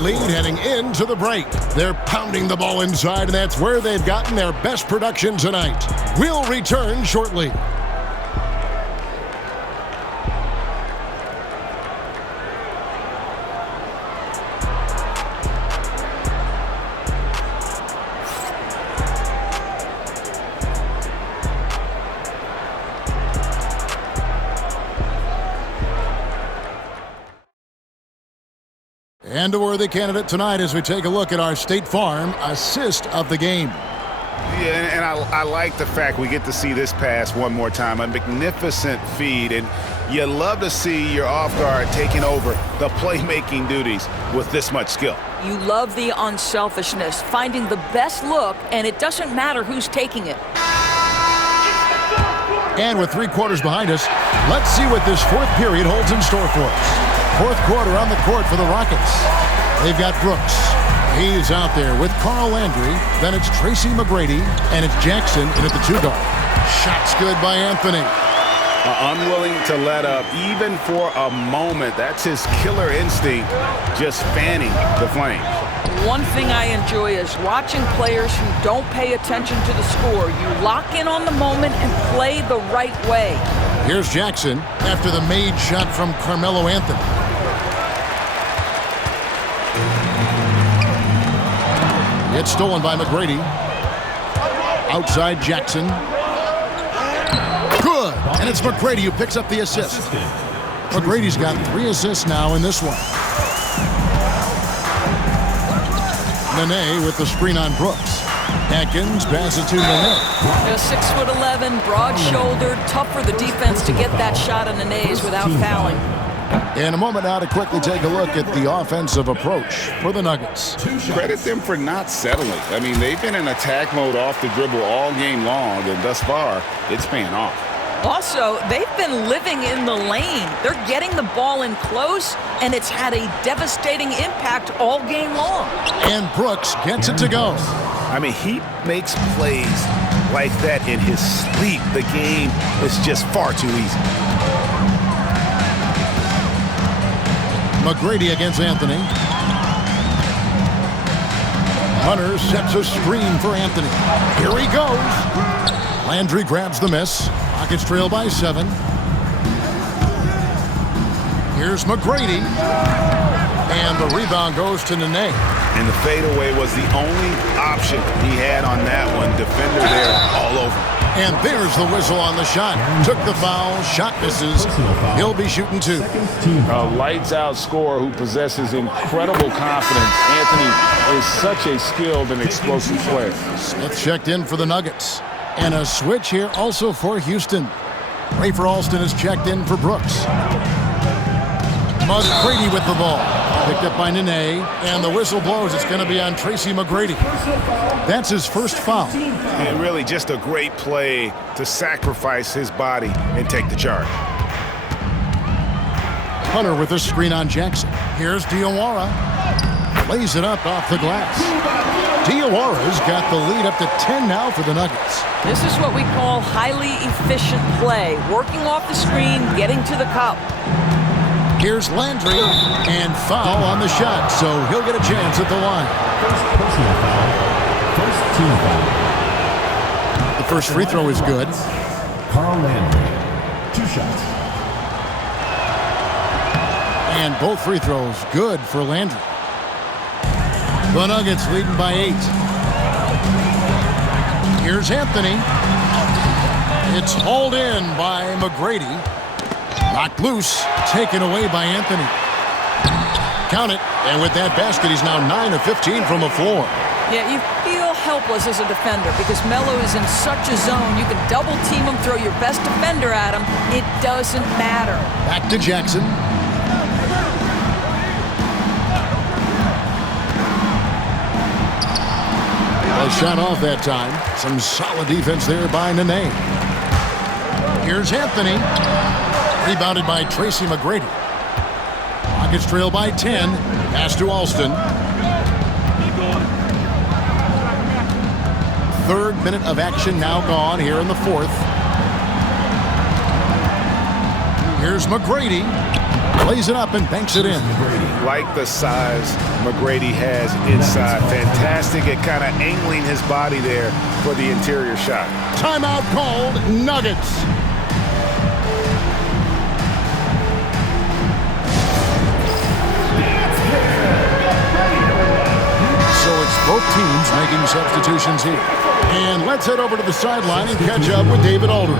Lead heading into the break. They're pounding the ball inside, and that's where they've gotten their best production tonight. We'll return shortly. And a worthy candidate tonight as we take a look at our State Farm assist of the game. Yeah, and I like the fact we get to see this pass one more time. A magnificent feed, and you love to see your off guard taking over the playmaking duties with this much skill. You love the unselfishness, finding the best look, and it doesn't matter who's taking it. And with 3 quarters behind us, let's see what this fourth period holds in store for us. Fourth quarter on the court for the Rockets. They've got Brooks. He's out there with Carl Landry. Then it's Tracy McGrady, and it's Jackson in at the 2-guard. Shot's good by Anthony. Unwilling to let up even for a moment. That's his killer instinct, just fanning the flame. One thing I enjoy is watching players who don't pay attention to the score. You lock in on the moment and play the right way. Here's Jackson after the made shot from Carmelo Anthony. It's stolen by McGrady. Outside Jackson. Good. And it's McGrady who picks up the assist. McGrady's got 3 assists now in this one. Nene with the screen on Brooks. Atkins passes to Nene. 6'11", broad-shouldered, tough for the defense to get that shot on Nene's without fouling. In a moment now to quickly take a look at the offensive approach for the Nuggets. Credit them for not settling. I mean, they've been in attack mode off the dribble all game long, and thus far, it's paying off. Also, they've been living in the lane. They're getting the ball in close, and it's had a devastating impact all game long. And Brooks gets it to go. I mean, he makes plays like that in his sleep. The game is just far too easy. McGrady against Anthony. Hunter sets a screen for Anthony. Here he goes. Landry grabs the miss. Rockets trail by 7. Here's McGrady. And the rebound goes to Nene. And the fadeaway was the only option he had on that one. Defender there all over. And there's the whistle on the shot. Took the foul. Shot misses. He'll be shooting 2. A lights-out scorer who possesses incredible confidence. Anthony is such a skilled and explosive player. Smith checked in for the Nuggets. And a switch here also for Houston. Rafer Alston is checked in for Brooks. McGrady with the ball. Picked up by Nene. And the whistle blows. It's going to be on Tracy McGrady. That's his first foul. And really just a great play to sacrifice his body and take the charge. Hunter with a screen on Jackson. Here's Diawara. Lays it up off the glass. Diawara's got the lead up to 10 now for the Nuggets. This is what we call highly efficient play. Working off the screen, getting to the cup. Here's Landry, and foul on the shot, so he'll get a chance at the line. The first free throw is good. Carl Landry, 2 shots. And both free throws good for Landry. The Nuggets leading by 8. Here's Anthony. It's hauled in by McGrady. Knocked loose, taken away by Anthony. Count it, and with that basket, he's now 9 of 15 from the floor. Yeah, you feel helpless as a defender because Melo is in such a zone. You can double team him, throw your best defender at him. It doesn't matter. Back to Jackson. Well shot off that time. Some solid defense there by Nene. Here's Anthony. Rebounded by Tracy McGrady. Rockets trail by 10. Pass to Alston. 3rd minute of action now gone here in the 4th. Here's McGrady. Lays it up and banks it in. Like the size McGrady has inside. Fantastic at kind of angling his body there for the interior shot. Timeout called, Nuggets. So it's both teams making substitutions here. And let's head over to the sideline and catch up with David Aldridge.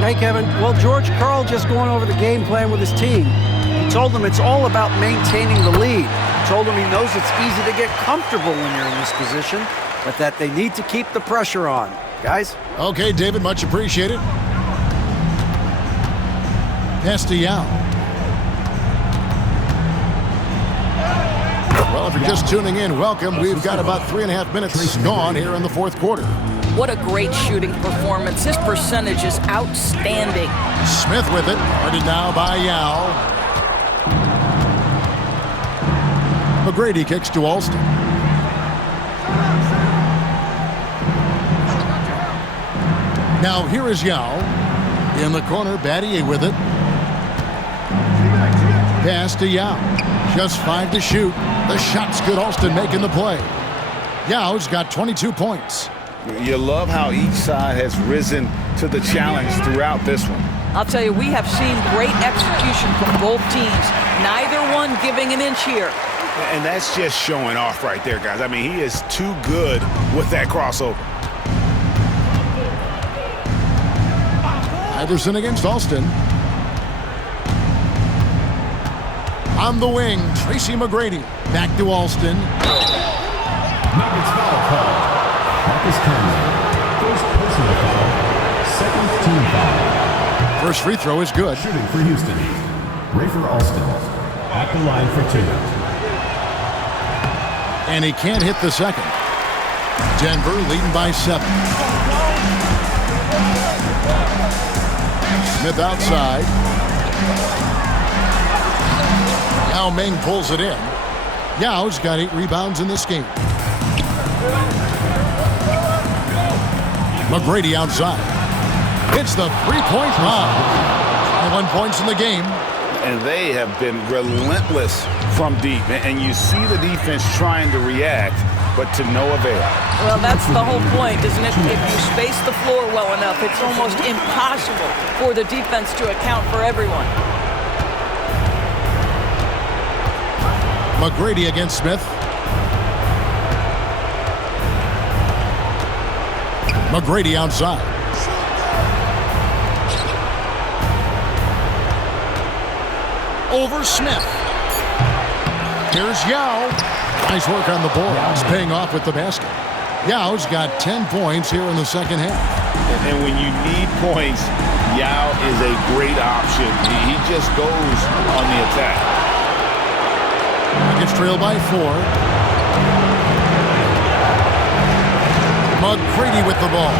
Hey, Kevin. Well, George Karl just going over the game plan with his team. He told them it's all about maintaining the lead. He told them he knows it's easy to get comfortable when you're in this position, but that they need to keep the pressure on. Guys? Okay, David, much appreciated. Pass to Yao. Well, if you're just tuning in, welcome. We've got about 3.5 minutes gone here in the fourth quarter. What a great shooting performance. His percentage is outstanding. Smith with it. Guarded now by Yao. McGrady kicks to Alston. Now here is Yao. In the corner, Battier with it. Pass to Yao. Just 5 to shoot. The shot's good. Alston making the play. Yao's got 22 points. You love how each side has risen to the challenge throughout this one. I'll tell you, we have seen great execution from both teams. Neither one giving an inch here. And that's just showing off right there, guys. I mean, he is too good with that crossover. Iverson against Alston. On the wing, Tracy McGrady. Back to Alston. Nuggets foul call. Marcus Camby. First personal foul. Second team foul. First free throw is good. Shooting for Houston. Rafer Alston at the line for 2. And he can't hit the second. Denver leading by 7. Smith outside. Now Meng pulls it in. Yao's got 8 rebounds in this game. McGrady outside. Hits the three-point bomb. 21 points in the game. And they have been relentless from deep. And you see the defense trying to react, but to no avail. Well, that's the whole point, isn't it? If you space the floor well enough, it's almost impossible for the defense to account for everyone. McGrady against Smith. McGrady outside. Over Smith. Here's Yao. Nice work on the board. He's paying off with the basket. Yao's got 10 points here in the second half. And when you need points, Yao is a great option. He just goes on the attack. Gets trailed by 4. McGrady with the ball.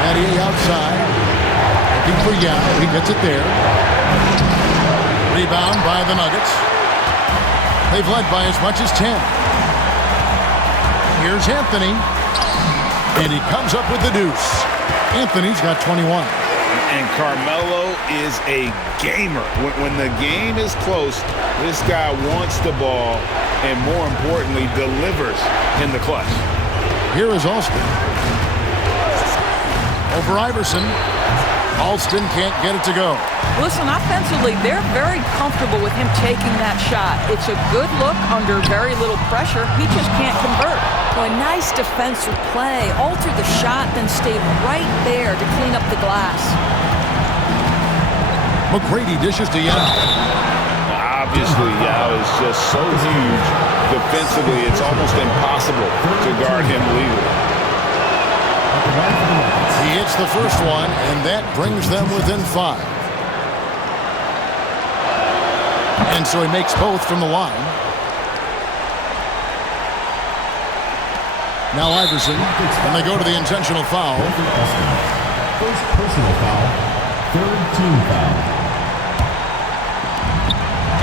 Battier outside. Looking for Yao. He gets it there. Rebound by the Nuggets. They've led by as much as 10. Here's Anthony. And he comes up with the deuce. Anthony's got 21. And Carmelo is a gamer. When the game is close, this guy wants the ball and, more importantly, delivers in the clutch. Here is Alston. Over Iverson. Alston can't get it to go. Listen, offensively, they're very comfortable with him taking that shot. It's a good look under very little pressure. He just can't convert. Well, a nice defensive play. Alter the shot, then stay right there to clean up the glass. McGrady dishes to Yao. Obviously, Yao is just so huge. Defensively, it's almost impossible to guard him legally. He hits the first one, and that brings them within 5. And so he makes both from the line. Now Iverson, and they go to the intentional foul. First personal foul. Third team foul.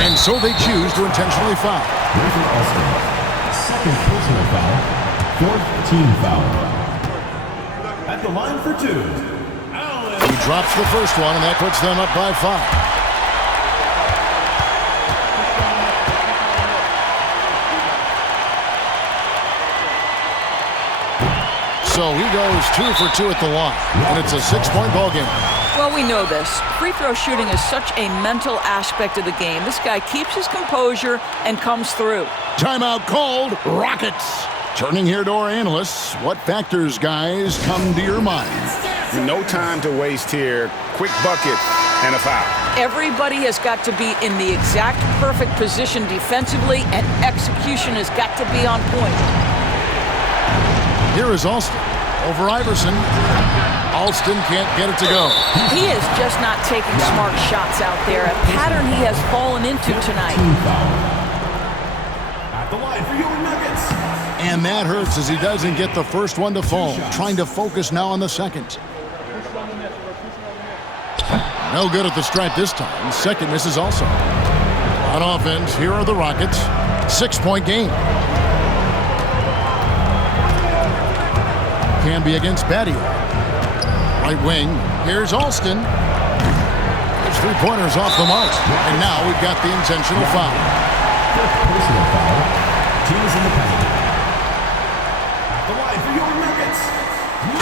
And so they choose to intentionally foul. Rafer Alston. Second personal foul. Fourth team foul. At the line for 2. He drops the first one, and that puts them up by 5. So he goes 2 for 2 at the line, and it's a 6-point ball game. Well, we know this. Free throw shooting is such a mental aspect of the game. This guy keeps his composure and comes through. Timeout called. Rockets. Turning here to our analysts. What factors, guys, come to your mind? No time to waste here. Quick bucket and a foul. Everybody has got to be in the exact perfect position defensively, and execution has got to be on point. Here is Alston over Iverson. Alston can't get it to go. He is just not taking smart shots out there, a pattern he has fallen into tonight. At the line for your Nuggets. And that hurts as he doesn't get the first one to fall. Trying to focus now on the second. No good at the stripe this time. Second misses also. On offense, here are the Rockets. 6-point game. Can be against Badio. Right wing, here's Alston. There's 3-pointers off the mark. And now we've got the intentional foul. Personal foul. Team is in the penalty. At the line for your Nuggets.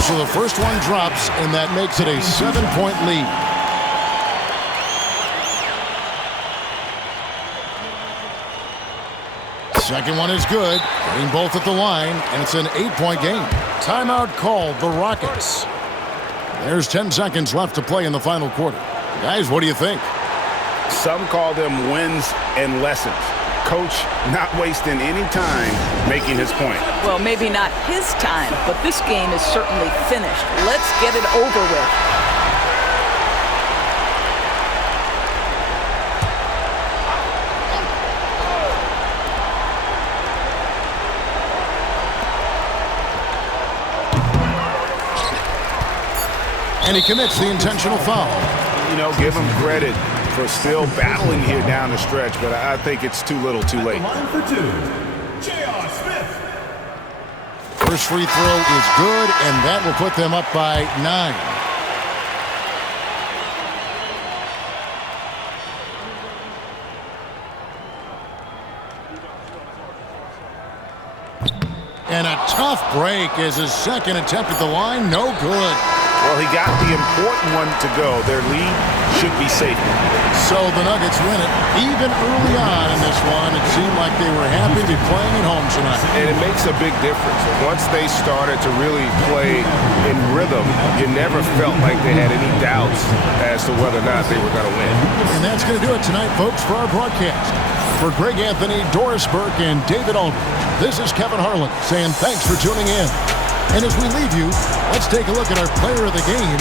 So the first one drops, and that makes it a 7-point lead. Second one is good. Getting both at the line, and it's an 8-point game. Timeout called, the Rockets. There's 10 seconds left to play in the final quarter. Guys, what do you think? Some call them wins and lessons. Coach not wasting any time making his point. Well, maybe not his time, but this game is certainly finished. Let's get it over with. And he commits the intentional foul. You know, give him credit for still battling here down the stretch, but I think it's too little too late. Line for 2. J.R. Smith. First free throw is good, and that will put them up by 9. And a tough break is his second attempt at the line. No good. Well, he got the important one to go. Their lead should be safe. So the Nuggets win it. Even early on in this one, it seemed like they were happy to be playing at home tonight. And it makes a big difference. Once they started to really play in rhythm, you never felt like they had any doubts as to whether or not they were going to win. And that's going to do it tonight, folks, for our broadcast. For Greg Anthony, Doris Burke, and David Aldridge, this is Kevin Harlan saying thanks for tuning in. And as we leave you, let's take a look at our player of the game,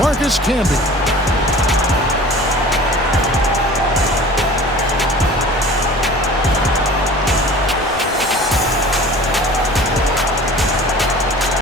Marcus Camby.